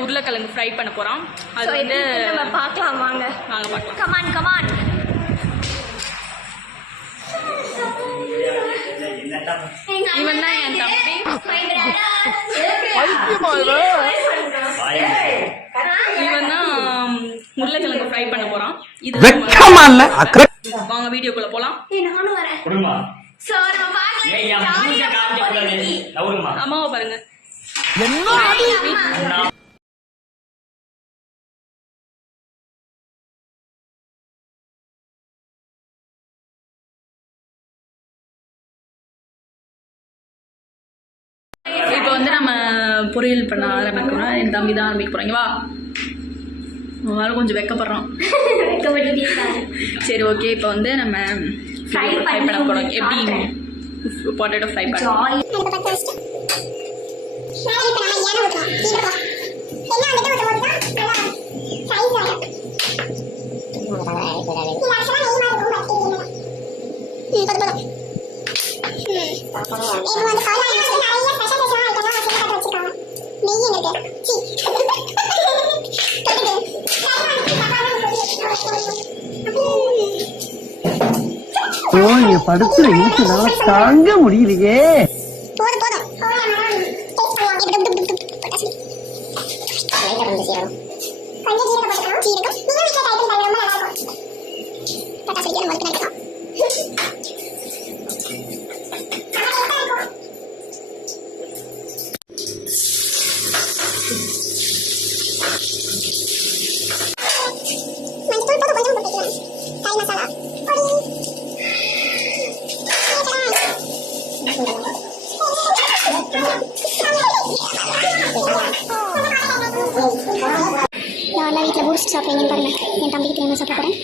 உருளைக்கிழங்கு ஃப்ரை பண்ண போகிறோம். அது வந்து நம்ம பார்க்கலாம். வாங்க பார்க்கலாம். Come on come on. இவன் தான் என் தம்பி. இவன் தான் உருளைக்கிழங்கு ஃப்ரை பண்ண போகிறான். இது வாங்க வீடியோக்குள்ள போலாம். நானும் வரேன். அம்மாவை பாருங்க. இப்போ வந்து நம்ம பொரியல் பண்ண ஆரம்பிக்கிறோம். என் தம்பி தான் ஆரம்பிக்க போறாங்க. வா, அவனால கொஞ்சம் வெக்கப்படுறோம். சரி ஓகே, இப்போ வந்து நம்ம ஃப்ரை பண்ண போறோம். எப்படி பொட்டேட்டோ ஃப்ரை பண்ணலாம். படுத்துற இழுத்துனால தாங்க முடியலையே. யாரெல்லாம் வீட்டில் பூஸ்ட் சாப்பிட்றீங்கன்னு பாருங்க. என் தம்பிக்கு தெரியாமல் சாப்பிட போகிறேன்.